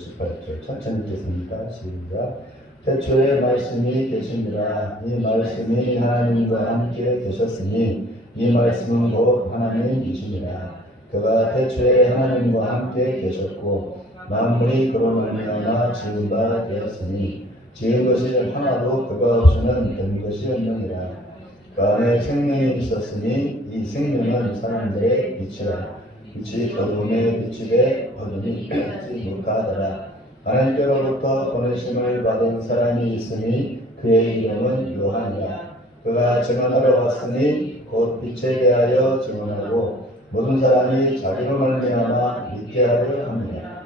18절 천천히 읽겠습니다. 시작. 태초에 말씀이 계시니라. 이 말씀이 하나님과 함께 계셨으니 이 말씀은 곧 하나님이시니라. 그가 태초에 하나님과 함께 계셨고 만물이 그로 말미암아 지은 바 되었으니 지은 것이 하나도 그가 없이는 된 것이 없느니라. 그 안에 생명이 있었으니 이 생명은 사람들의 빛이라. 빛이 어둠에 비치되 어둠이 받지 못하더라. 하나님께로부터 보내심을 받은 사람이 있으니 그의 이름은 요한이라. 그가 증언하러 왔으니 곧 빛에 대하여 증언하고 모든 사람이 자기로 말미암아 믿게 하려 합니다.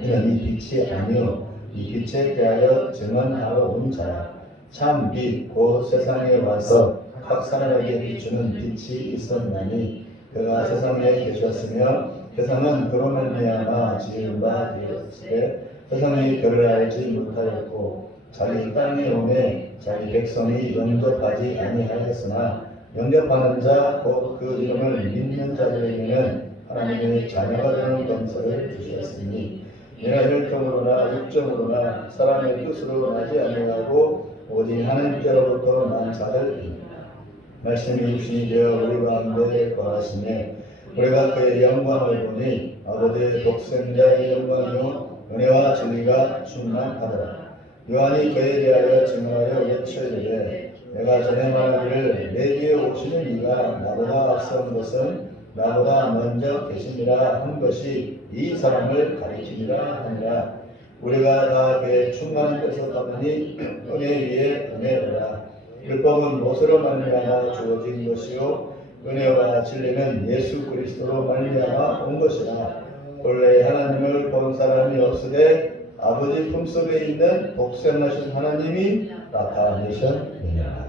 이는 이 빛이 아니요 이 빛에 대하여 증언하러 온 자라. 참 빛 곧 세상에 와서 각 사람에게 비추는 빛이 있었나니 그가 세상에 계셨으며 세상은 그로 말미암아 지은 바 되었으되 세상이 그를 알지 못하였고 자기 땅에 오매 자기 백성이 영접하지 아니하였으나 영접하는 자 곧 그 이름을 믿는 자들에게는 하나님의 자녀가 되는 권세를 주셨으니 이는 혈통으로나 육정으로나 사람의 뜻으로 나지 아니하고 오직 하나님께로부터 난 자들이니라. 말씀이 육신이 되어 우리 가운데 거하시매 우리가 그의 영광을 보니 아버지의 독생자의 영광이요 은혜와 진리가 충만하더라. 요한이 그에 대하여 증언하여 외쳐이르되 내가 전에 말하기를 내 뒤에 오시는 이가 나보다 앞선 것은 나보다 먼저 계시니라 한 것이 이 사람을 가리키니라 하니라. 우리가 다 그의 충만한 뜻을 받으니 은혜 위에 은혜로라. 율법은 못으로 말미암아 주어진 것이요 은혜와 진리는 예수 그리스도로 말미암아 온 것이라. 본래 하나님을 본 사람이 없으되 아버지 품속에 있는 독생하신 하나님이 나타내셨느니라.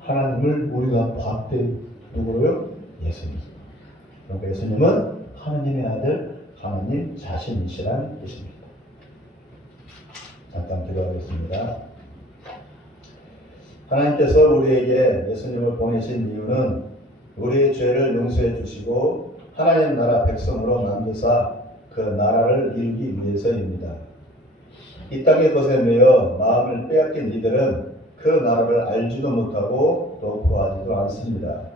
하나님을 우리가 봤대. 누구로요? 예수님. 그러니까 예수님은 하나님의 아들 하나님 자신이시라는 뜻입니다. 잠깐 기도하겠습니다. 하나님께서 우리에게 예수님을 보내신 이유는 우리의 죄를 용서해 주시고 하나님 나라 백성으로 만드사 그 나라를 이루기 위해서입니다. 이 땅의 것에 매여 마음을 빼앗긴 이들은 그 나라를 알지도 못하고 또 구하지도 않습니다.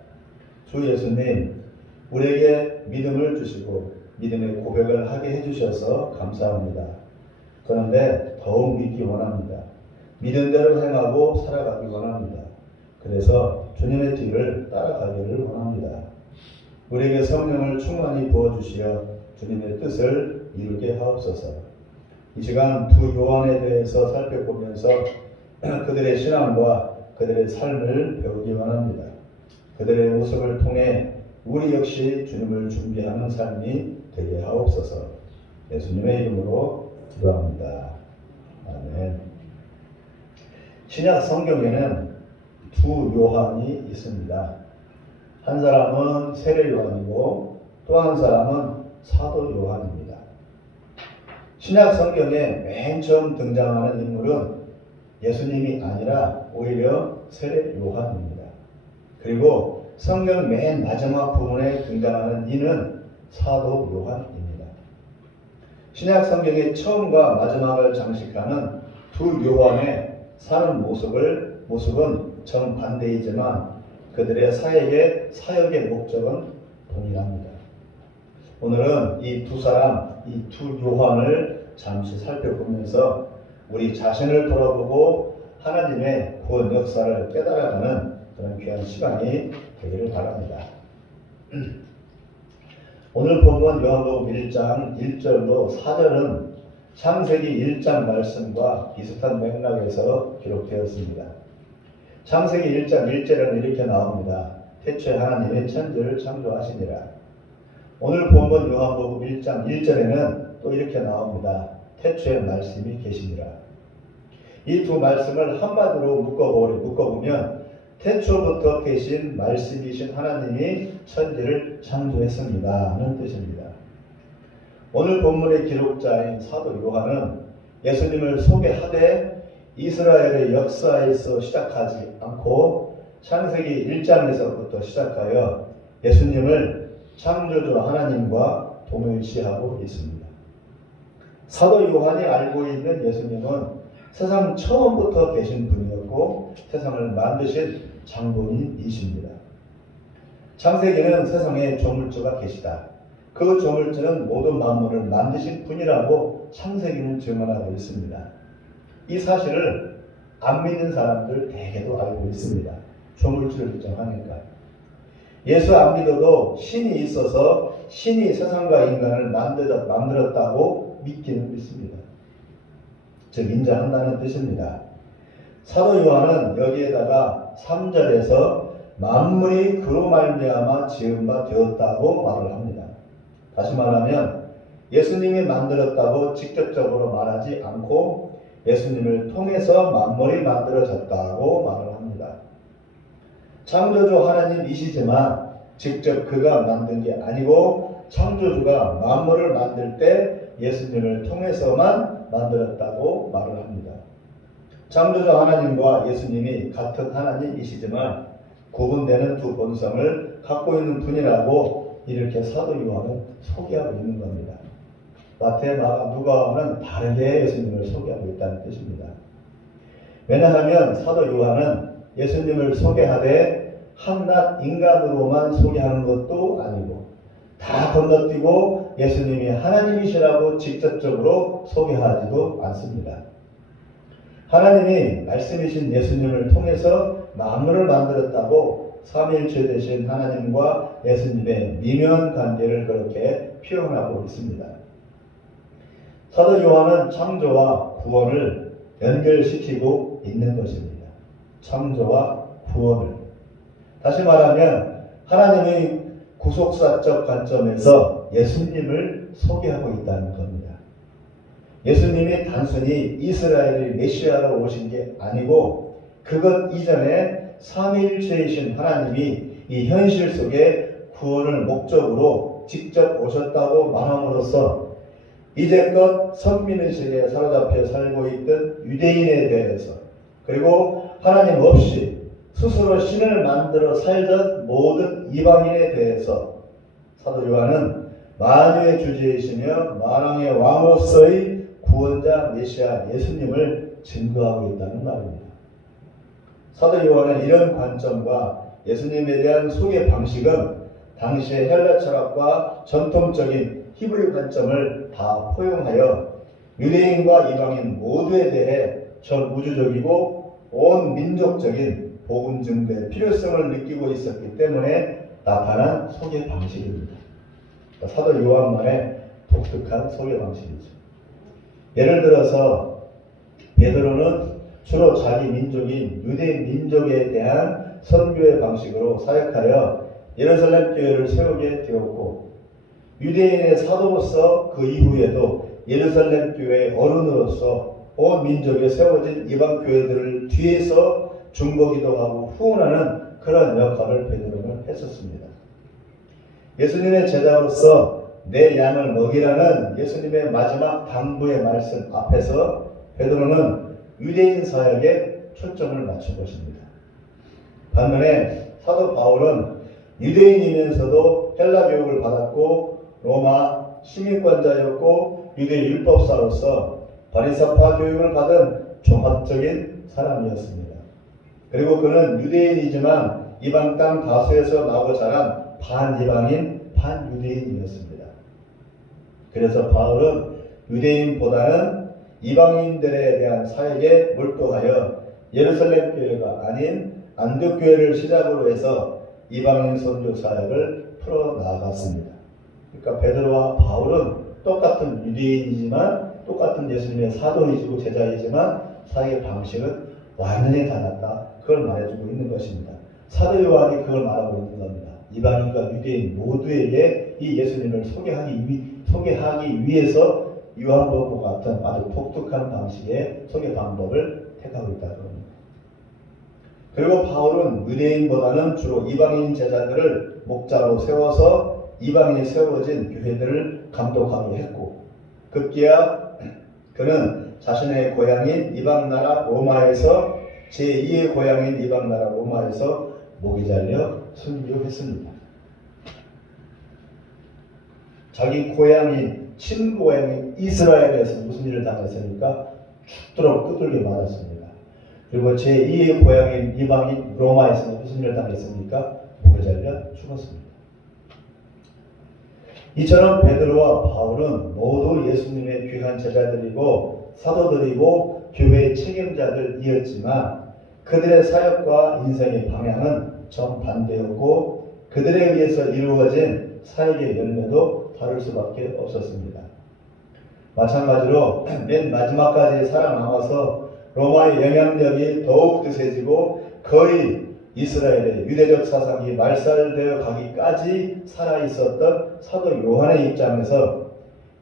주 예수님, 우리에게 믿음을 주시고 믿음의 고백을 하게 해주셔서 감사합니다. 그런데 더욱 믿기 원합니다. 믿은 대로 행하고 살아가기 원합니다. 그래서 주님의 뒤를 따라가기를 원합니다. 우리에게 성령을 충만히 부어주시어 주님의 뜻을 이루게 하옵소서. 이 시간 두 요한에 대해서 살펴보면서 그들의 신앙과 그들의 삶을 배우기 원합니다. 그들의 모습을 통해 우리 역시 주님을 준비하는 삶이 되게 하옵소서. 예수님의 이름으로 기도합니다. 아멘. 신약 성경에는 두 요한이 있습니다. 한 사람은 세례 요한이고 또 한 사람은 사도 요한입니다. 신약 성경에 맨 처음 등장하는 인물은 예수님이 아니라 오히려 세례 요한입니다. 그리고 성경 맨 마지막 부분에 등장하는 이는 사도 요한입니다. 신약 성경의 처음과 마지막을 장식하는 두 요한의 사는 모습은 정반대이지만 그들의 사역의 목적은 동일합니다. 오늘은 이 두 사람, 이 두 요한을 잠시 살펴보면서 우리 자신을 돌아보고 하나님의 구원 역사를 깨달아가는 그런 귀한 시간이 되기를 바랍니다. 오늘 본문 요한복음 1장 1절로 4절은 창세기 1장 말씀과 비슷한 맥락에서 기록되었습니다. 창세기 1장 1절은 이렇게 나옵니다. 태초에 하나님이 천지를 창조하시니라. 오늘 본문 요한복음 1장 1절에는 또 이렇게 나옵니다. 태초에 말씀이 계시니라. 이 두 말씀을 한마디로 묶어보면 태초부터 계신 말씀이신 하나님이 천지를 창조했습니다 하는 뜻입니다. 오늘 본문의 기록자인 사도 요한은 예수님을 소개하되 이스라엘의 역사에서 시작하지 않고 창세기 1장에서부터 시작하여 예수님을 창조주 하나님과 동일시하고 있습니다. 사도 요한이 알고 있는 예수님은 세상 처음부터 계신 분이었고 세상을 만드신 장본인이십니다. 창세기는 세상에 조물주가 계시다. 그 조물주는 모든 만물을 만드신 분이라고 창세기는 증언하고 있습니다. 이 사실을 안 믿는 사람들 대개도 알고 있습니다. 조물주를 인정하니까. 예수 안 믿어도 신이 있어서 신이 세상과 인간을 만들었다고 믿기는 믿습니다. 즉 인정한다는 뜻입니다. 사도 요한은 여기에다가 3절에서 만물이 그로 말미암아 지은 바 되었다고 말을 합니다. 다시 말하면 예수님이 만들었다고 직접적으로 말하지 않고 예수님을 통해서 만물이 만들어졌다고 말을 합니다. 창조주 하나님이시지만 직접 그가 만든 게 아니고 창조주가 만물을 만들 때 예수님을 통해서만 만들었다고 말을 합니다. 창조주 하나님과 예수님이 같은 하나님이시지만 구분되는 두 본성을 갖고 있는 분이라고 이렇게 사도 요한은 소개하고 있는 겁니다. 마태, 마가, 누가와는 다르게 예수님을 소개하고 있다는 뜻입니다. 왜냐하면 사도 요한은 예수님을 소개하되 한낱 인간으로만 소개하는 것도 아니고 다 건너뛰고 예수님이 하나님이시라고 직접적으로 소개하지도 않습니다. 하나님이 말씀이신 예수님을 통해서 만물을 만들었다고 삼위일체 되신 하나님과 예수님의 미묘한 관계를 그렇게 표현하고 있습니다. 사도 요한은 창조와 구원을 연결시키고 있는 것입니다. 창조와 구원을. 다시 말하면 하나님의 구속사적 관점에서 예수님을 소개하고 있다는 겁니다. 예수님이 단순히 이스라엘의 메시아로 오신 게 아니고 그것 이전에 삼위일체이신 하나님이 이 현실 속에 구원을 목적으로 직접 오셨다고 말함으로써 이제껏 선민의식에 사로잡혀 살고 있던 유대인에 대해서 그리고 하나님 없이 스스로 신을 만들어 살던 모든 이방인에 대해서 사도 요한은 만유의 주제이시며 만왕의 왕으로서의 구원자 메시아 예수님을 증거하고 있다는 말입니다. 사도 요한은 이런 관점과 예수님에 대한 소개 방식은 당시의 헬라 철학과 전통적인 히브리 관점을 다 포용하여 유대인과 이방인 모두에 대해 전 우주적이고 온 민족적인 복음 증거의 필요성을 느끼고 있었기 때문에 나타난 소개 방식입니다. 사도 요한만의 독특한 소개 방식이죠. 예를 들어서 베드로는 주로 자기 민족인 유대인 민족에 대한 선교의 방식으로 사역하여 예루살렘 교회를 세우게 되었고 유대인의 사도로서 그 이후에도 예루살렘 교회의 어른으로서 온 민족에 세워진 이방 교회들을 뒤에서 중보기도하고 후원하는 그런 역할을 베드로는 했었습니다. 예수님의 제자로서 내 양을 먹이라는 예수님의 마지막 당부의 말씀 앞에서 베드로는 유대인 사역에 초점을 맞춘 것입니다. 반면에 사도 바울은 유대인이면서도 헬라 교육을 받았고 로마 시민권자였고 유대 율법사로서 바리새파 교육을 받은 종합적인 사람이었습니다. 그리고 그는 유대인이지만 이방 땅 다수에서 나고 자란 반이방인 반유대인이었습니다. 그래서 바울은 유대인보다는 이방인들에 대한 사역에 몰두하여 예루살렘 교회가 아닌 안디옥 교회를 시작으로 해서 이방인 선교 사역을 풀어나갔습니다. 그러니까 베드로와 바울은 똑같은 유대인이지만 똑같은 예수님의 사도이시고 제자이지만 사역의 방식은 완전히 달랐다. 그걸 말해주고 있는 것입니다. 사도 요한이 그걸 말하고 있는 겁니다. 이방인과 유대인 모두에게 이 예수님을 소개하기 위해서 요한복음과 같은 아주 독특한 방식의 소개 방법을 택하고 있다는 겁니다. 그리고 바울은 유대인보다는 주로 이방인 제자들을 목자로 세워서 이방인이 세워진 교회들을 감독하게 했고 급기야 그는 자신의 고향인 이방나라 로마에서 제2의 고향인 이방나라 로마에서 목이 잘려 순교했습니다. 자기 고향인 친고향인 이스라엘에서 무슨 일을 당했습니까? 죽도록 두들겨 맞았습니다. 그리고 제2의 고향인 이방인 로마에서 무슨 일을 당했습니까? 목에 잘려 죽었습니다. 이처럼 베드로와 바울은 모두 예수님의 귀한 제자들이고 사도들이고 교회의 책임자들이었지만 그들의 사역과 인생의 방향은 정반대였고 그들에 의해서 이루어진 사역의 열매도 다를 수밖에 없었습니다. 마찬가지로 맨 마지막까지 살아남아서 로마의 영향력이 더욱 드세지고 거의 이스라엘의 유대적 사상이 말살되어 가기까지 살아있었던 사도 요한의 입장에서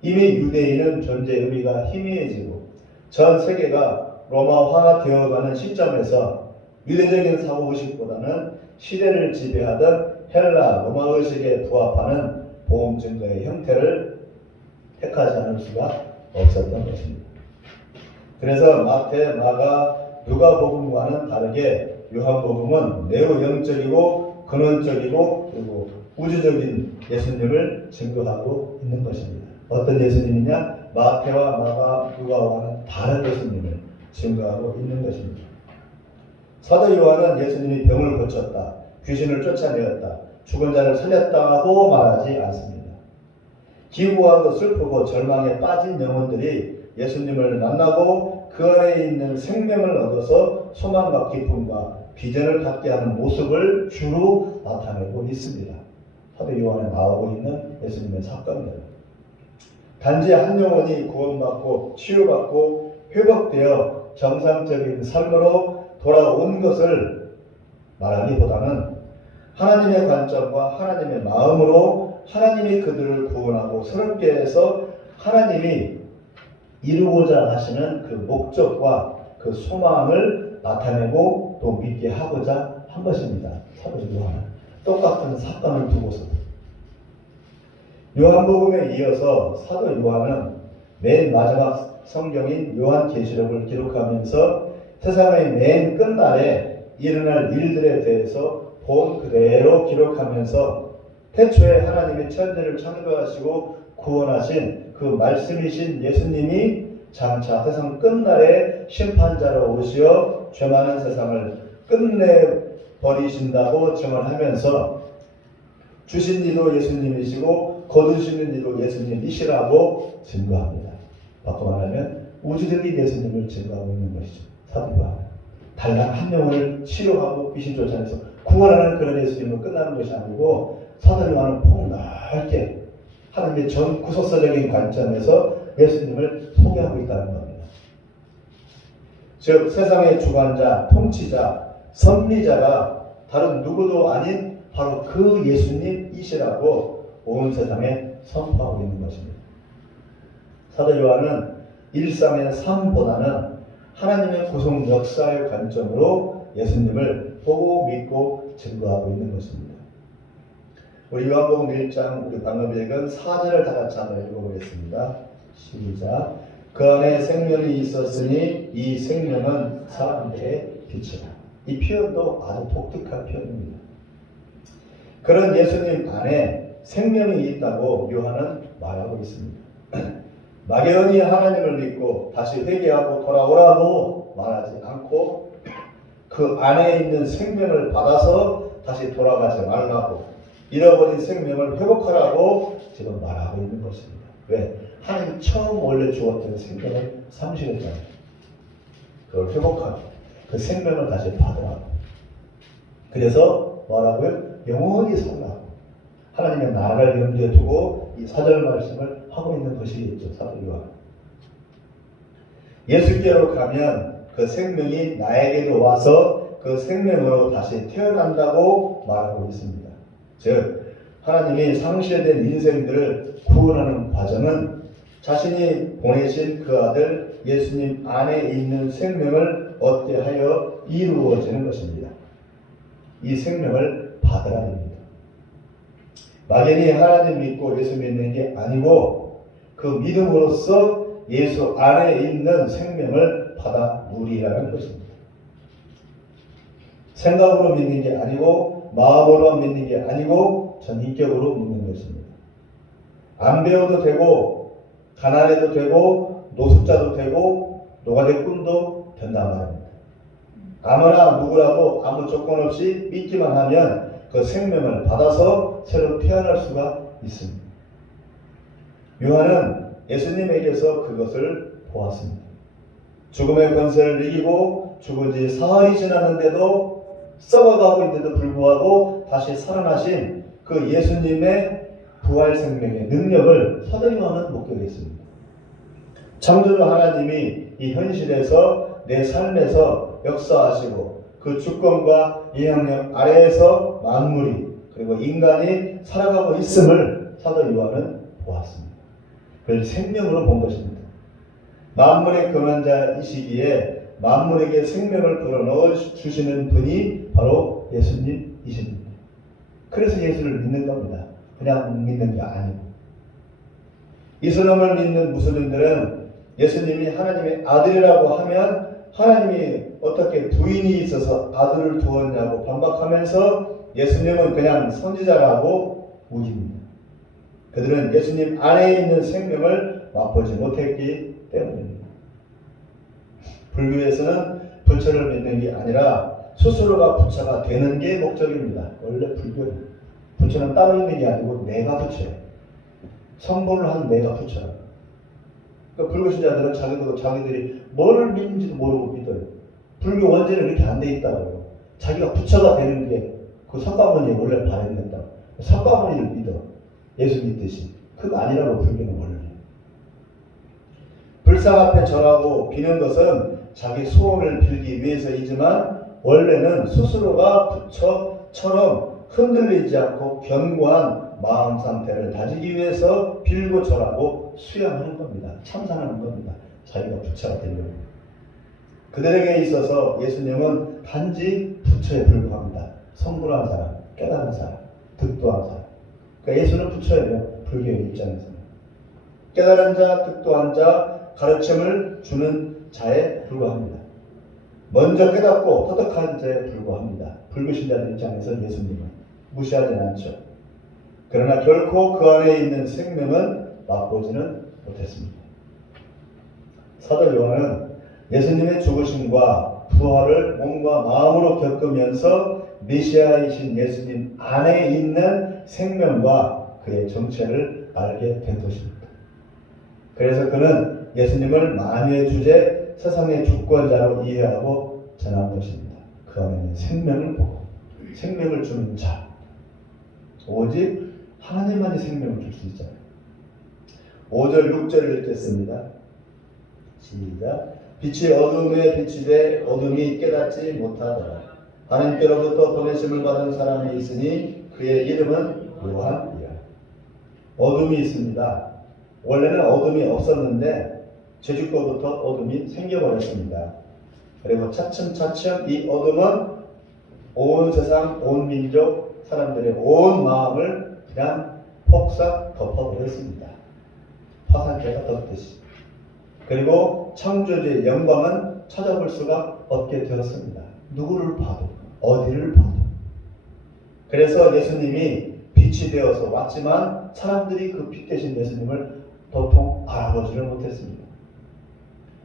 이미 유대인은 존재 의미가 희미해지고 전 세계가 로마화 되어가는 시점에서 유대적인 사고의식보다는 시대를 지배하던 헬라 로마의식에 부합하는 보험 증거의 형태를 택하지 않을 수가 없었던 것입니다. 그래서 마태, 마가, 누가복음과는 다르게 요한복음은 매우 영적이고 근원적이고 그리고 우주적인 예수님을 증거하고 있는 것입니다. 어떤 예수님이냐? 마태와 마가, 누가와는 다른 예수님을 증거하고 있는 것입니다. 사도 요한은 예수님이 병을 고쳤다, 귀신을 쫓아내었다, 죽은 자를 살렸다고 말하지 않습니다. 기구하고 슬프고 절망에 빠진 영혼들이 예수님을 만나고 그 안에 있는 생명을 얻어서 소망과 기쁨과 비전을 갖게 하는 모습을 주로 나타내고 있습니다. 사도 요한에 나오고 있는 예수님의 사건들. 단지 한 영혼이 구원받고 치유받고 회복되어 정상적인 삶으로 돌아온 것을 말하기보다는 하나님의 관점과 하나님의 마음으로 하나님이 그들을 구원하고 새롭게 해서 하나님이 이루고자 하시는 그 목적과 그 소망을 나타내고 또 믿게 하고자 한 것입니다. 사도 요한은 똑같은 사건을 두고서 요한복음에 이어서 사도 요한은 맨 마지막 성경인 요한계시록을 기록하면서 세상의 맨 끝날에 일어날 일들에 대해서 본 그대로 기록하면서 태초에 하나님이 천지를 창조하시고 구원하신 그 말씀이신 예수님이 장차 세상 끝날에 심판자로 오시어 죄 많은 세상을 끝내버리신다고 증언하면서 주신 이도 예수님이시고 거두시는 이도 예수님이시라고 증거합니다. 바꿔 말하면 우주적인 예수님을 증거하고 있는 것이죠. 사도가 단란 한 명을 치료하고 귀신 쫓아내서 구원하는 그런 예수님으로 끝나는 것이 아니고 사도 요한은 폭넓게 하나님의 전 구속사적인 관점에서 예수님을 소개하고 있다는 겁니다. 즉 세상의 주관자, 통치자, 섭리자가 다른 누구도 아닌 바로 그 예수님이시라고 온 세상에 선포하고 있는 것입니다. 사도 요한은 일상의 삶보다는 하나님의 구속 역사의 관점으로 예수님을 보고 믿고 증거하고 있는 것입니다. 우리 요한복음 1장 우리 방금 읽은 4절을 다 같이 한번 읽어보겠습니다. 시작. 그 안에 생명이 있었으니 이 생명은 사람들의 빛이라. 이 표현도 아주 독특한 표현입니다. 그런 예수님 안에 생명이 있다고 요한은 말하고 있습니다. 막연히 하나님을 믿고 다시 회개하고 돌아오라고 말하지 않고 그 안에 있는 생명을 받아서 다시 돌아가지 말라고 잃어버린 생명을 회복하라고 지금 말하고 있는 것입니다. 왜? 하나님 처음 원래 주었던 생명을 상실했잖아요. 그걸 회복하고 그 생명을 다시 받으라고. 그래서 뭐라고요? 영원히 살라고. 하나님의 나라를 염두에 두고 이 4절 말씀을 하고 있는 것이겠죠. 사도 요한. 예수께로 가면 그 생명이 나에게로 와서 그 생명으로 다시 태어난다고 말하고 있습니다. 즉 하나님이 상실된 인생들을 구원하는 과정은 자신이 보내신 그 아들 예수님 안에 있는 생명을 얻게 하여 이루어지는 것입니다. 이 생명을 받으라 합니다. 막연히 하나님 믿고 예수 믿는 게 아니고 그 믿음으로써 예수 안에 있는 생명을 받아 누리라는 것입니다. 생각으로 믿는 게 아니고 마음으로 믿는 게 아니고 전인격으로 믿는 것입니다. 안 배워도 되고 가난해도 되고 노숙자도 되고 노가대 꿈도 된단 말입니다. 아무나 누구라도 아무 조건 없이 믿기만 하면 그 생명을 받아서 새로 태어날 수가 있습니다. 요한은 예수님에게서 그것을 보았습니다. 죽음의 권세를 이기고 죽은 지 사흘이 지났는데도 썩어가고 있는데도 불구하고 다시 살아나신 그 예수님의 부활 생명의 능력을 사도 요한은 목격했습니다. 창조주 하나님이 이 현실에서 내 삶에서 역사하시고 그 주권과 영향력 아래에서 만물이 그리고 인간이 살아가고 있음을 사도 요한은 보았습니다. 그걸 생명으로 본 것입니다. 만물의 근원자이시기에 만물에게 생명을 불어넣어 주시는 분이 바로 예수님이십니다. 그래서 예수를 믿는 겁니다. 그냥 믿는 게 아니고. 이슬람을 믿는 무슬림들은 예수님이 하나님의 아들이라고 하면 하나님이 어떻게 부인이 있어서 아들을 두었냐고 반박하면서 예수님은 그냥 선지자라고 우깁니다. 그들은 예수님 안에 있는 생명을 맛보지 못했기 때문입니다. 불교에서는 부처를 믿는 게 아니라 스스로가 부처가 되는 게 목적입니다. 원래 불교는 부처는 따로 있는 게 아니고 내가 부처예요. 성불을 한 내가 부처라. 그러니까 불교 신자들은 자기들이 뭘 믿는지도 모르고 믿어요. 불교 원죄는 이렇게 안 돼 있다고요. 자기가 부처가 되는 게 그 석가모니 원래 바람이었다. 석가모니를 믿어. 예수 믿듯이. 그거 아니라고 불교는 원래. 불상 앞에 절하고 비는 것은 자기 소원을 빌기 위해서이지만 원래는 스스로가 부처처럼 흔들리지 않고 견고한 마음 상태를 다지기 위해서 빌고 절하고 수양하는 겁니다. 참선하는 겁니다. 자기가 부처가 되려고. 그들에게 있어서 예수님은 단지 부처에 불과합니다. 성불한 사람, 깨달은 사람, 득도한 사람. 그러니까 예수는 부처예요. 불교의 입장에서는. 깨달은 자, 득도한 자, 가르침을 주는 자에 불과합니다. 먼저 깨닫고 터득한 자에 불과합니다. 불교 신자들 입장에서 예수님은 무시하지는 않죠. 그러나 결코 그 안에 있는 생명은 맛보지는 못했습니다. 사도 요한은 예수님의 죽으심과 부활을 몸과 마음으로 겪으면서 메시아이신 예수님 안에 있는 생명과 그의 정체를 알게 된 것입니다. 그래서 그는 예수님을 만유의 주제, 세상의 주권자로 이해하고 전한 것입니다. 그 안에 있는 생명을 보고 생명을 주는 자. 오직 하나님만이 생명을 줄 수 있잖아요. 5절, 6절을 읽겠습니다. 시작. 빛이 어둠에 비치되 어둠이 깨닫지 못하더라. 하나님께로부터 보내심을 받은 사람이 있으니 그의 이름은 요한이라. 어둠이 있습니다. 원래는 어둠이 없었는데 제주거부터 어둠이 생겨버렸습니다. 그리고 차츰차츰 이 어둠은 온 세상, 온 민족, 사람들의 온 마음을 그냥 폭삭 덮어버렸습니다. 화산재가 덮듯이. 그리고 창조주의 영광은 찾아볼 수가 없게 되었습니다. 누구를 봐도, 어디를 봐도. 그래서 예수님이 빛이 되어서 왔지만 사람들이 그 빛 대신 예수님을 도통 알아보지를 못했습니다.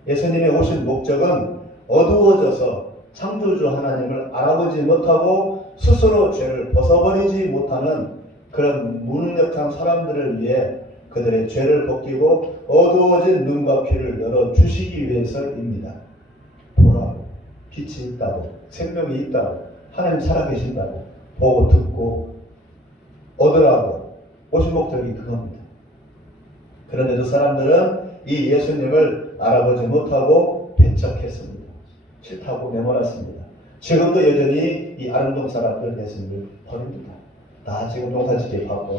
예수님이 오신 목적은 어두워져서 창조주 하나님을 알아보지 못하고 스스로 죄를 벗어버리지 못하는 그런 무능력한 사람들을 위해 그들의 죄를 벗기고 어두워진 눈과 귀를 열어주시기 위해서입니다. 보라고, 빛이 있다고, 생명이 있다고, 하나님 살아계신다고 보고 듣고 얻으라고 오신 목적이 그겁니다. 그런데도 사람들은 이 예수님을 알아보지 못하고 배척했습니다. 싫다고 내몰았습니다. 지금도 여전히 이 아름다운 사람들 예수님을 버립니다. 나 지금 농사짓기 바빠.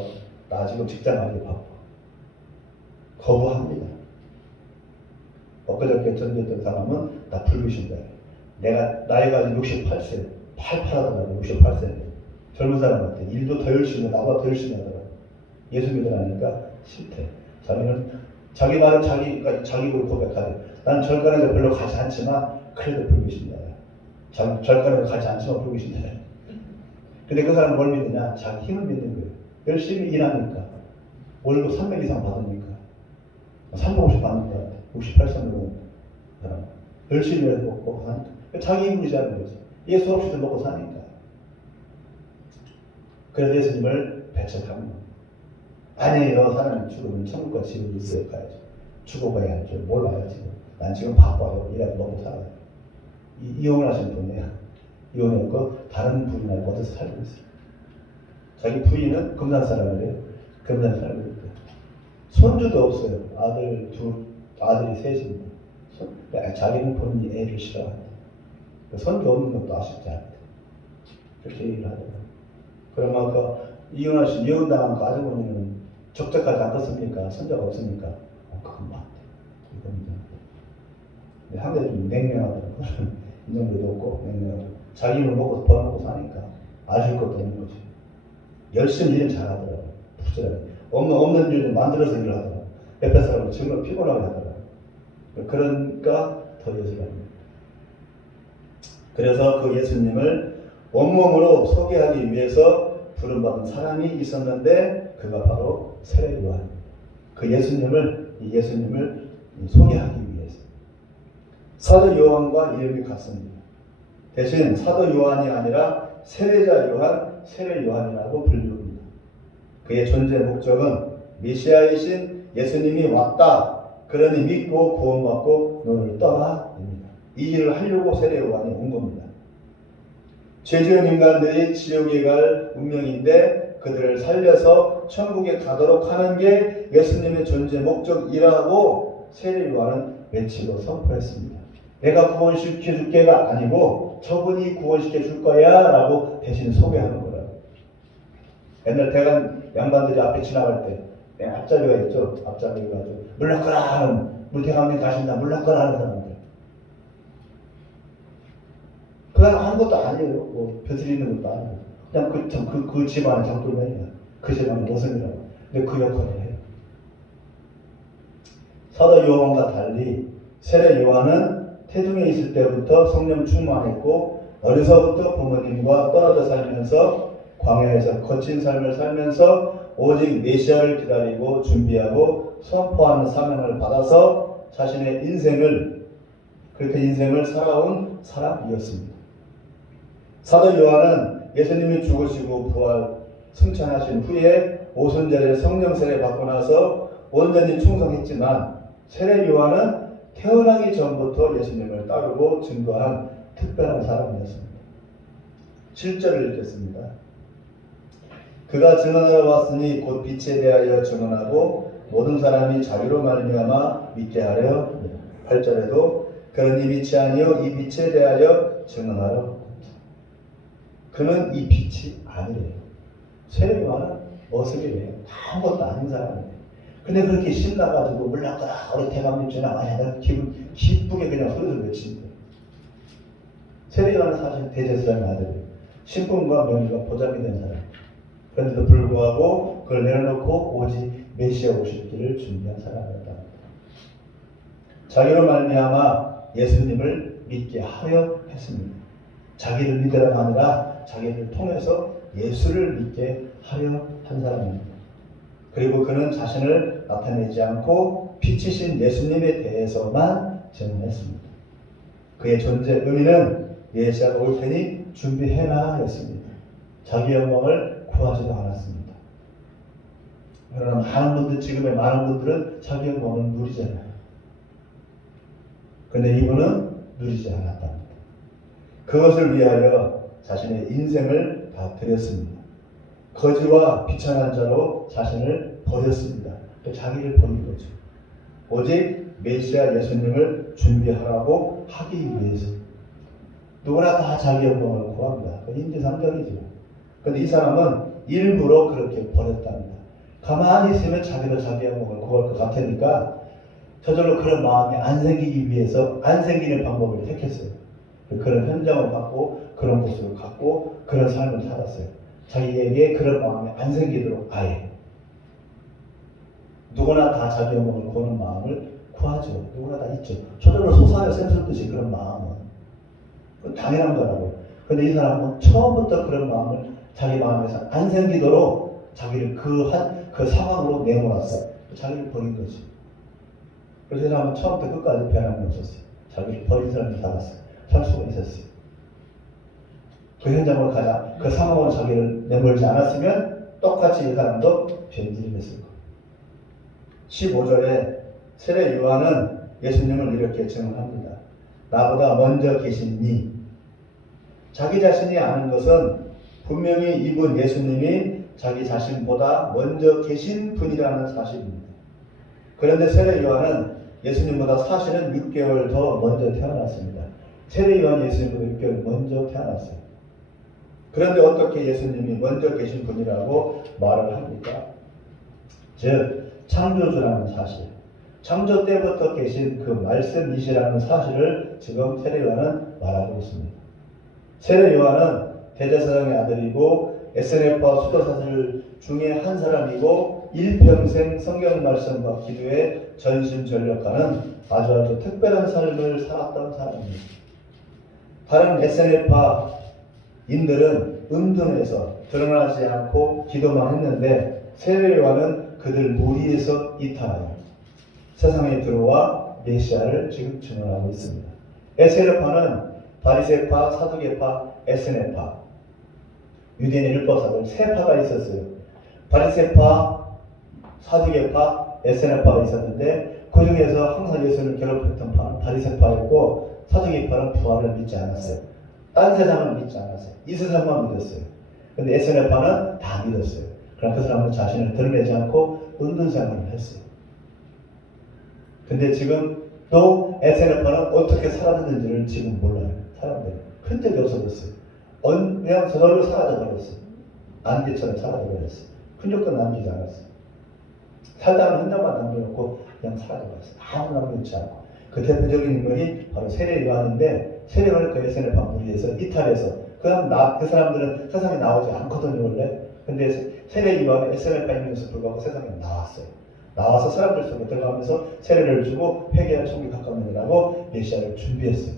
나 지금 직장하기 바빠. 거부합니다. 엊그저께 전도했던 사람은 나 불교신다. 내가 나이가 68세, 팔팔하더라고. 68세인데 젊은 사람한테 일도 더 열심히 나보다 더 열심히 하더라고. 예수 믿으라니까 싫대. 자기는 자기 말은 자기를 고백하대. 난 절간에 별로 가지 않지만 그래도 불교신다. 절간에 가지 않지만 불교신다. 근데 그 사람은 뭘 믿느냐? 자기 힘을 믿는 거예요. 열심히 일하니까. 월급 300 이상 받으니까. 350 받는 것 같아. 68세는 사람. 열심히 해서 먹고 하니까. 자기 인물이지 않는 거지. 예수 없이도 먹고 사니까. 그래서 예수님을 배척합니다. 아니에요. 사람이 죽으면 천국과 지옥이 있어야 가야죠. 죽어봐야죠. 몰라요 지금. 난 지금 바빠요. 이라도 먹고 살아요. 이혼을 하신 분이에요. 이혼했고 다른 부인하고 어디서 살고 있어요. 자기 부인은 금산 사람이래요. 금산 살고 있고 손주도 없어요. 아들이 셋입니다. 자기는 본인이 애를 싫어한다. 손주 없는 것도 아쉽지 않다. 그렇게 얘기를 하더라고요. 그러면 이혼당한 그 아주머니는 적적하지 않겠습니까? 손자가 없으니까. 그건 맞다. 이건 한데 좀 냉랭하더라고요. 인정도도 없고 냉랭하고 자기 힘을 먹고 벌어먹고 사니까 아실 것도 없는 거지. 열심히 일을 잘하더라고요. 부지런히. 없는 일을 만들어서 일을 하더라고요. 옆에 사람은 정말 피곤하게 하더라고요. 그러니까 더 예술합니다. 그래서 그 예수님을 온몸으로 소개하기 위해서 부름받은 사람이 있었는데 그가 바로 세례 요한입니다. 그 예수님을 소개하기 위해서 사도 요한과 이름이 같습니다. 대신 사도 요한이 아니라 세례자 요한, 세례 요한이라고 불립니다. 그의 존재 목적은 메시아이신 예수님이 왔다. 그러니 믿고 구원받고 너를 떠나입니다. 이 일을 하려고 세례 요한이 온 겁니다. 죄지은 인간들이 지옥에 갈 운명인데 그들을 살려서 천국에 가도록 하는 게 예수님의 존재 목적이라고 세례 요한은 외치고 선포했습니다. 내가 구원시켜 줄게가 아니고 저분이 구원시켜 줄 거야 라고 대신 소개하는 거라고. 옛날 대관 양반들이 앞에 지나갈 때 앞자리가 있죠. 앞자리가 가지고 물러가라 하는 물대감님 가신다 물러가라 하는 사람들. 그 사람 한 것도 아니에요. 뭐 벼슬이는 것도 아니에요. 그냥 그 집안의 장돌맨이야. 그 집안의 모습이라고. 근데 그 역할을 해요. 사도 요한과 달리 세례 요한은 태중에 있을 때부터 성령 충만했고 어려서부터 부모님과 떨어져 살면서 광야에서 거친 삶을 살면서 오직 메시아를 기다리고 준비하고 선포하는 사명을 받아서 자신의 그렇게 인생을 살아온 사람이었습니다. 사도 요한은 예수님이 죽으시고 부활 승천하신 후에 오순절에 성령 세례 받고 나서 온전히 충성했지만 세례 요한은 태어나기 전부터 예수님을 따르고 증거한 특별한 사람이었습니다. 7절을 읽겠습니다. 그가 증언하러 왔으니 곧 빛에 대하여 증언하고 모든 사람이 자기로 말미암아 믿게 하려. 8절에도 그는 이 빛이 아니요 이 빛에 대하여 증언하러. 그는 이 빛이 아니래요. 세례 요한은 모습이래요. 아무것도 아닌 사람이에요. 근데 그렇게 신나가지고 물러가라 우리 대감님 지나가야 기쁘게 그냥 소리를 외치는 거예요. 세례 요한은 사실 대제사장의 아들이에요. 신분과 명예가 보장이 된 사람. 그런데도 불구하고 그걸 내려놓고 오직 메시아 오실 길을 준비한 사람이었다. 자기로 말미암아 예수님을 믿게 하려 했습니다. 자기를 믿으라가 아니라 자기를 통해서 예수를 믿게 하려 한 사람입니다. 그리고 그는 자신을 나타내지 않고 빛이신 예수님에 대해서만 증언했습니다. 그의 존재 의미는 메시아가 올 테니 준비해라 였습니다. 자기 영광을 구하지도 않았습니다. 그러나 지금의 많은 분들은 자기 영광을 누리잖아요. 그런데 이분은 누리지 않았답니다. 그것을 위하여 자신의 인생을 다 드렸습니다. 거지와 비천한 자로 자신을 버렸습니다. 또 자기를 버린 거죠. 오직 메시아 예수님을 준비하라고 하기 위해서. 누구나 다 자기 영광을 구합니다. 인지상정이죠. 그런데 이 사람은 일부러 그렇게 버렸답니다. 가만히 있으면 자기도 자기 영광을 구할 것 같으니까 저절로 그런 마음이 안 생기기 위해서 안 생기는 방법을 택했어요. 그런 현장을 갖고 그런 모습을 갖고 그런 삶을 살았어요. 자기에게 그런 마음이 안 생기도록 아예. 누구나 다 자기 영광을 구하는 마음을 구하죠. 누구나 다 있죠. 저절로 솟아요 샘솟듯이 그런 마음은. 당연한 거라고요. 근데 이 사람은 처음부터 그런 마음을 자기 마음에서 안 생기도록 자기를 그 상황으로 내몰았어요. 자기를 버린 거지. 그래서 이 사람은 처음부터 끝까지 변함이 없었어요. 자기 버린 사람이 다 갔어요. 살 수가 있었어요. 그 현장으로 가자. 그 상황으로 자기를 내몰지 않았으면 똑같이 이 사람도 변질을 했을 거예요. 15절에 세례 요한은 예수님을 이렇게 증언합니다. 나보다 먼저 계신 니. 자기 자신이 아는 것은 분명히 이분 예수님이 자기 자신보다 먼저 계신 분이라는 사실입니다. 그런데 세례 요한은 예수님보다 사실은 6개월 더 먼저 태어났습니다. 세례 요한이 예수님보다 6개월 먼저 태어났어요. 그런데 어떻게 예수님이 먼저 계신 분이라고 말을 합니까? 즉 창조주라는 사실, 창조 때부터 계신 그 말씀이시라는 사실을 지금 세례 요한은 말하고 있습니다. 세례 요한은 대제사장의 아들이고 SNF와 수도사들 중에 한 사람이고 일평생 성경 말씀과 기도에 전심전력하는 아주 특별한 삶을 살았던 사람입니다. 다른 SNF인들은 은둔해서 드러나지 않고 기도만 했는데 세례 요한은 그들 무리에서 이탈하여 세상에 들어와 메시아를 지금 증언하고 있습니다. SNF는 바리새파, 사두개파, SNF파, 유대인 율법사들 세 파가 있었어요. 바리새파, 사두개파, SNF파가 있었는데 그 중에서 항상 예수를 괴롭혔던 파는 바리새파였고 사두개파는 부활을 믿지 않았어요. 딴 세상은 믿지 않았어요. 이 세상만 믿었어요. 근데 SNF파는 다 믿었어요. 그러나 그 사람은 자신을 드러내지 않고 은둔생활을 했어요. 근데 지금 또 SNF파는 어떻게 사라졌는지를 지금 몰라요. 사람들이 흔적이 없어졌어요. 그냥 저절로 사라져버렸어요. 안개처럼 사라져버렸어요. 흔적도 남기지 않았어요. 살다가 흔적만 남겨놓고 그냥 사라져버렸어요. 아무 남겨놓지 않고. 그 대표적인 인물이 바로 세례 요한인데 세례 요한을 그 SNF파 무리에서 이탈해서 그 사람들은 세상에 나오지 않거든요 원래. 근데 세례 요한은 SNF파임에서 불구하고 세상에 나왔어요. 나와서 사람들 속에 들어가면서 세례를 주고 회개할 총기 가까운이라고 메시아를 준비했어요.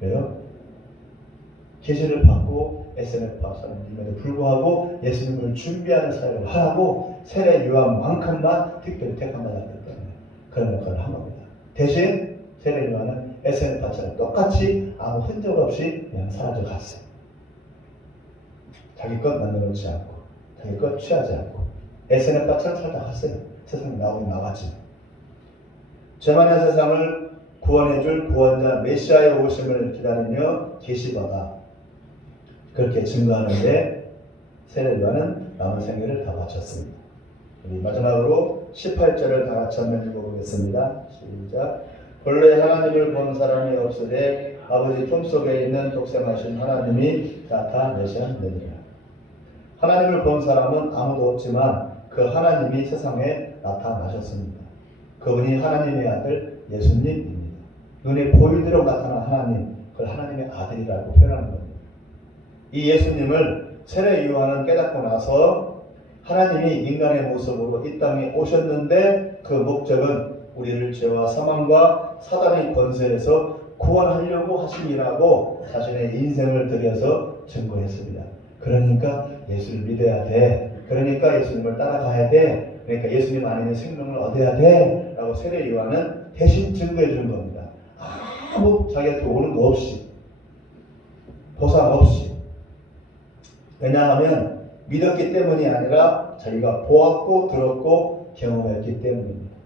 왜요? 계시를 받고 SNF파 사람임에도 불구하고 예수님을 준비하는 사역을 하라고 세례 요한만큼만 특별히 택함받았기 때문에 그런 역할을 한 겁니다. 대신 세례 요한은 SNF파처럼 똑같이 아무 흔적 없이 그냥 사라져 갔어요. 자기 것 만들어놓지 않고 자기 것 취하지 않고 SNF파처럼 살다 갔어요. 세상에 나오긴 나갔지만 죄만의 세상을 구원해줄 구원자 메시아의 오심을 기다리며 계시다가 그렇게 증거하는데 세례 요한은 남은 생애를 다 바쳤습니다. 우리 마지막으로 18절을 다 같이 한번 읽어보겠습니다. 시작. 본래 하나님을 본 사람이 없으되 아버지 품속에 있는 독생하신 하나님이 나타내셨느니라. 하나님을 본 사람은 아무도 없지만 그 하나님이 세상에 나타나셨습니다. 그분이 하나님의 아들 예수님입니다. 눈에 보이도록 나타난 하나님, 그걸 하나님의 아들이라고 표현하는 겁니다. 이 예수님을 세례 요한은 깨닫고 나서 하나님이 인간의 모습으로 이 땅에 오셨는데 그 목적은 우리를 죄와 사망과 사단의 권세에서 구원하려고 하심이라고 자신의 인생을 들여서 증거했습니다. 그러니까 예수를 믿어야 돼. 그러니까 예수님을 따라가야 돼. 그러니까 예수님 안에 있는 생명을 얻어야 돼. 라고 세례 요한은 대신 증거해 주는 겁니다. 아무 자기한테 오는 거 없이, 보상 없이. 왜냐하면 믿었기 때문이 아니라 자기가 보았고 들었고 경험했기 때문입니다.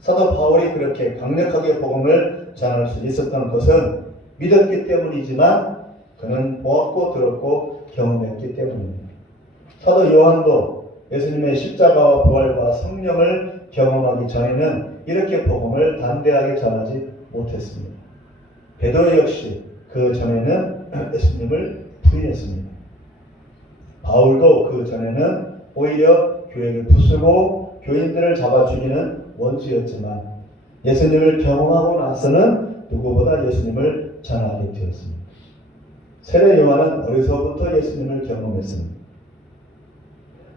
사도 바울이 그렇게 강력하게 복음을 전할 수 있었던 것은 믿었기 때문이지만 그는 보았고 들었고 경험했기 때문입니다. 사도 요한도 예수님의 십자가와 부활과 성령을 경험하기 전에는 이렇게 복음을 담대하게 전하지 못했습니다. 베드로 역시 그 전에는 예수님을 부인했습니다. 바울도 그 전에는 오히려 교회를 부수고 교인들을 잡아 죽이는 원수였지만 예수님을 경험하고 나서는 누구보다 예수님을 전하게 되었습니다. 세례 요한은 어려서부터 예수님을 경험했습니다.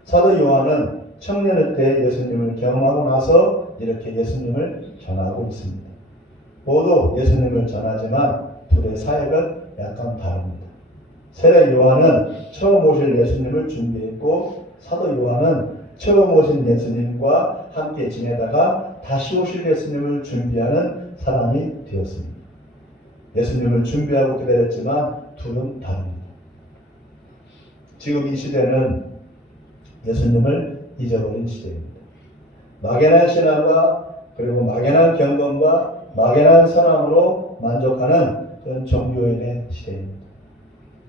사도 요한은 청년의 때 예수님을 경험하고 나서 이렇게 예수님을 전하고 있습니다. 모두 예수님을 전하지만 둘의 사역은 약간 다릅니다. 세례 요한은 처음 오실 예수님을 준비했고 사도 요한은 처음 오신 예수님과 함께 지내다가 다시 오실 예수님을 준비하는 사람이 되었습니다. 예수님을 준비하고 기다렸지만 둘은 다릅니다. 지금 이 시대는 예수님을 잊어버린 시대입니다. 막연한 신앙과 그리고 막연한 경건과 막연한 선함으로 만족하는 그런 종교인의 시대입니다.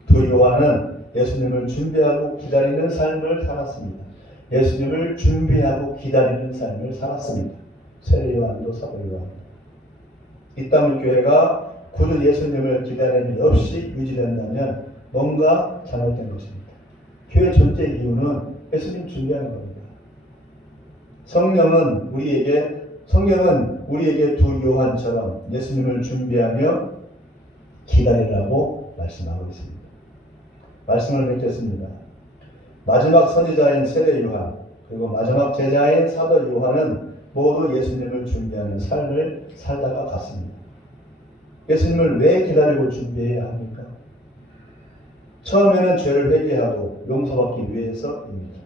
두 요한은 예수님을 준비하고 기다리는 삶을 살았습니다. 예수님을 준비하고 기다리는 삶을 살았습니다. 세례 요한도 사도 요한. 이 땅의 교회가 굳이 예수님을 기다림이 없이 유지된다면 뭔가 잘못된 것입니다. 교회 존재 이유는 예수님 준비하는 겁니다. 성경은 우리에게 두 요한처럼 예수님을 준비하며 기다리라고 말씀하고 있습니다. 말씀을 맺겠습니다. 마지막 선지자인 세례 요한 그리고 마지막 제자인 사도 요한은 모두 예수님을 준비하는 삶을 살다가 갔습니다. 예수님을 왜 기다리고 준비해야 합니까? 처음에는 죄를 회개하고 용서받기 위해서입니다.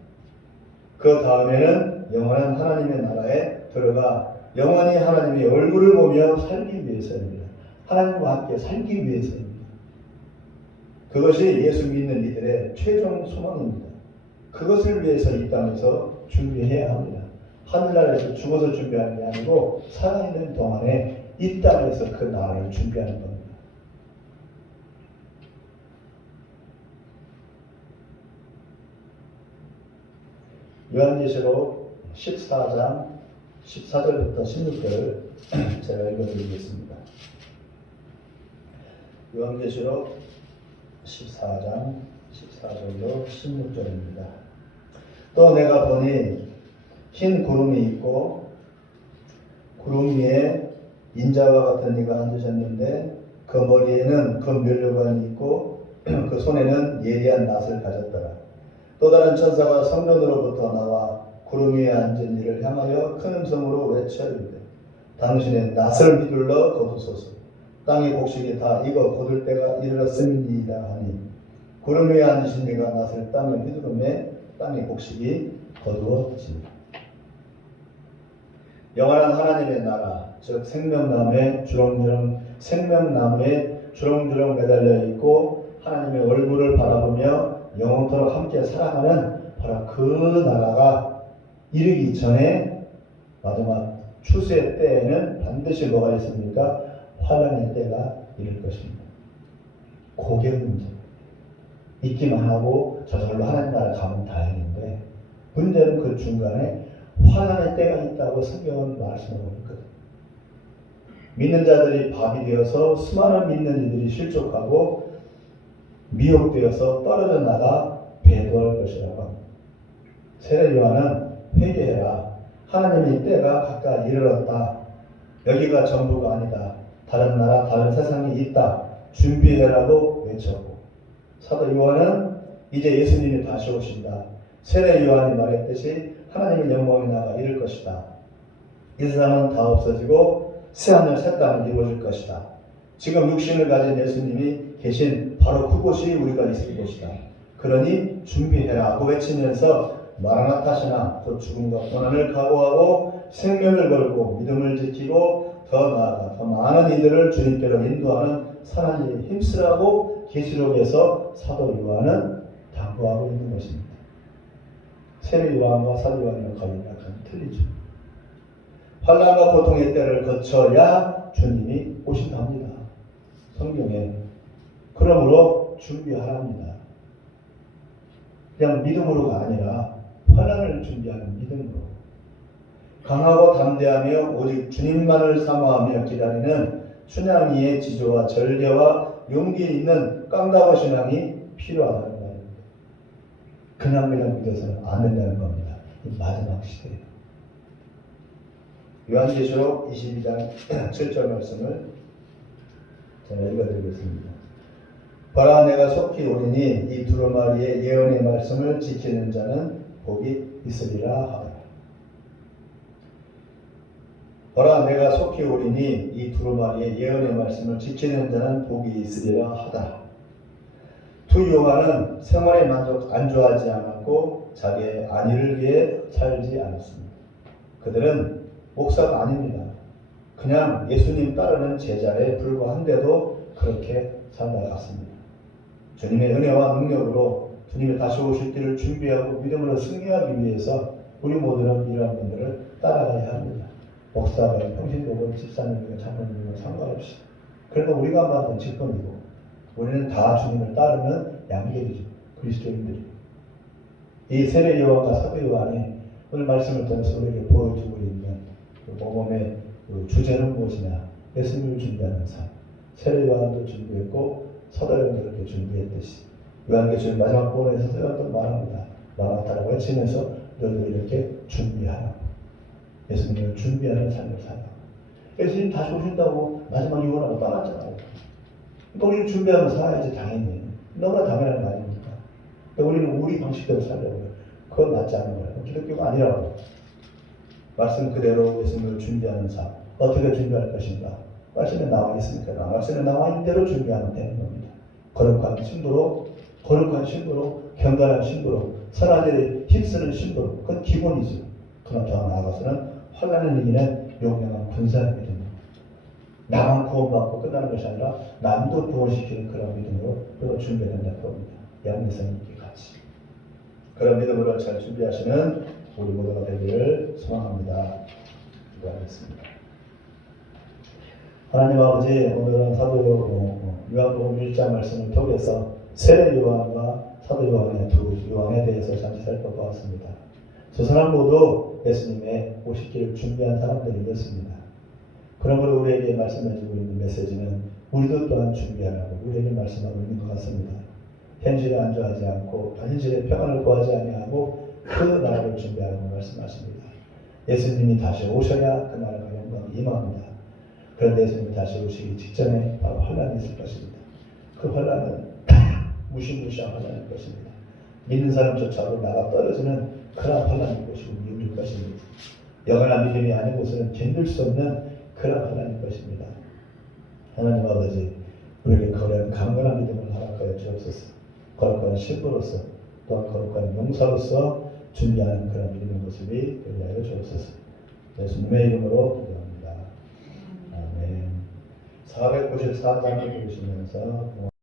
그 다음에는 영원한 하나님의 나라에 들어가 영원히 하나님의 얼굴을 보며 살기 위해서입니다. 하나님과 함께 살기 위해서입니다. 그것이 예수 믿는 이들의 최종 소망입니다. 그것을 위해서 이 땅에서 준비해야 합니다. 하늘나라에서 죽어서 준비하는 게 아니고 살아있는 동안에 이 땅에서 그 나라를 준비하는 겁니다. 요한계시록 14장 14절부터 16절을 제가 읽어드리겠습니다. 요한계시록 14장 14절로 16절입니다. 또 내가 보니 흰 구름이 있고 구름 위에 인자와 같은 이가 앉으셨는데 그 머리에는 금면류관이 있고 그 손에는 예리한 낫을 가졌더라. 또 다른 천사가 성전으로부터 나와 구름 위에 앉은 이를 향하여 큰 음성으로 외쳐 이르되 당신의 낫을 휘둘러 거두소서. 땅의 곡식이 다 익어 거둘 때가 이르렀음이니이다 하니 구름 위에 앉으신 이가 낫을 땅에 휘두르매 땅의 곡식이 거두어지니라. 영원한 하나님의 나라 즉 생명나무에 주렁주렁 매달려 있고 하나님의 얼굴을 바라보며 영원토록 함께 살아가는 바로 그 나라가 이르기 전에 마지막 추수의 때에는 반드시 뭐가 있습니까? 환란의 때가 이를 것입니다. 그게 문제. 있기만 하고 저절로 하나님 나라 가면 다행인데 문제는 그 중간에 환란의 때가 있다고 성경은 말씀하고 있거든요. 믿는 자들이 밥이 되어서 수많은 믿는 이들이 실족하고 미혹되어서 떨어져 나가 배도할 것이라고 합니다. 세례 요한은 회개해라. 하나님의 때가 가까이 이르렀다. 여기가 전부가 아니다. 다른 나라, 다른 세상이 있다. 준비해라고 외쳤고 사도 요한은 이제 예수님이 다시 오신다. 세례 요한이 말했듯이 하나님의 영광이 나가 이를 것이다. 이 세상은 다 없어지고 새하늘 새 땅이 이루어질 것이다. 지금 육신을 가진 예수님이 계신 바로 그곳이 우리가 있을 곳이다. 그러니 준비해라 고 외치면서 마라나타 신앙, 곧 죽음과 고난을 각오하고 생명을 걸고 믿음을 지키고 더 나아가 더 많은 이들을 주님께로 인도하는 선한 일에 힘쓰라고 계시록에서 사도 요한은 당부하고 있는 것입니다. 세례 요한과 사도 요한의 역할이 약간 틀리죠. 환난과 고통의 때를 거쳐야 주님이 오신답니다. 성경에. 그러므로 준비하랍니다. 그냥 믿음으로가 아니라 환난을 준비하는 믿음으로. 강하고 담대하며 오직 주님만을 사모하며 기다리는 춘향이의 지조와 절개와 용기 있는 깡다고 신앙이 필요하다는 말입니다. 그냥 믿어서는 안 된다는 겁니다. 마지막 시대에. 요한계시록 22장 7절 말씀을 제가 읽어드리겠습니다. 보라 내가 속히 오리니 이 두루마리의 예언의 말씀을 지키는 자는 복이 있으리라 하더라. 보라 내가 속히 오리니 이 두루마리의 예언의 말씀을 지키는 자는 복이 있으리라 하더라. 두 요한은 생활에 안주하지 않았고 자기의 안위를 위해 살지 않았습니다. 그들은 목사가 아닙니다. 그냥 예수님 따르는 제자에 불과한데도 그렇게 살아갔습니다. 주님의 은혜와 능력으로 주님의 다시 오실 때를 준비하고 믿음으로 승리하기 위해서 우리 모두는 이러한 분들을 따라가야 합니다. 목사가 평신도고 집사님이고 장로님이고 상관없이. 그러나 우리가 받은 직분이고 우리는 다 주님을 따르는 양들이죠. 그리스도인들이. 이 세례 요한과 사도 요한이 오늘 말씀을 통해서 우리에게 보여주고 있는 그 복음의 그 주제는 무엇이냐? 예수님을 준비하는 삶. 세례 요한도 준비했고 사도 요한도 그렇게 준비했듯이 요한계시록 마지막 부분에서 사도 요한도 말합니다. 마라타라고 외치면서 너희들 이렇게 준비하라. 예수님을 준비하는 삶을 살라. 예수님 다시 오신다고 마지막 유언하고 떠났잖아요. 그러니까 우리는 준비하면서 살아야지 당연히. 너무나 당연한 거 아닙니까? 그러니까 우리는 우리 방식대로 살려고요. 그건 맞지 않은 거예요. 기독교가 아니라고. 말씀 그대로 예수님을 준비하는 삶. 어떻게 준비할 것인가? 말씀에 나와 있으니까 말씀에 나와 있는 대로 준비하면 되는 겁니다. 거룩한 신부로, 경건한 신부로, 선하들이 힘쓰는 신부로. 그건 기본이죠. 그러나 더 나아가서는 환난을 이기는 용맹한 군사의 믿음. 나만 구원받고 끝나는 것이 아니라 남도 구원시키는 그런 믿음으로 그거 준비된다는 겁니다. 양미성 있게 같이. 그런 믿음으로 잘 준비하시는 우리 모두가 되기를 소망합니다. 기도하겠습니다. 하나님 아버지, 오늘은 사도 요한복음 1장 말씀을 통해서 세례 요한과 사도 요한의 두 요한에 대해서 잠시 살펴보았습니다. 두 사람 모두 예수님의 오시기를 준비한 사람들이었습니다. 그러므로 우리에게 말씀해주고 있는 메시지는 우리도 또한 준비하라고 우리에게 말씀하고 있는 것 같습니다. 현실에 안주하지 않고 현실의 평안을 구하지 아니하고 그 나라를 준비하라고 말씀하십니다. 예수님이 다시 오셔야 그 나라가 영광이 임합니다. 그런데 예수님이 다시 오시기 직전에 바로 환난이 있을 것입니다. 그 환난은 무시무시한 환난일 것입니다. 믿는 사람조차도 나가 떨어지는 그런 환난일 것이고 힘들 것입니다. 영원한 믿음이 아닌 곳은 견딜 수 없는 그런 환난일 것입니다. 하나님 아버지, 우리에게 그런 강건한 믿음을 허락하여 주옵소서. 거룩한 신부로서 또한 거룩한 용사로서 준비하는 그런 믿음의 모습이 되게 하여 주옵소서. 예수님의 이름으로 기도합니다. 아멘. 494장을 부르시면서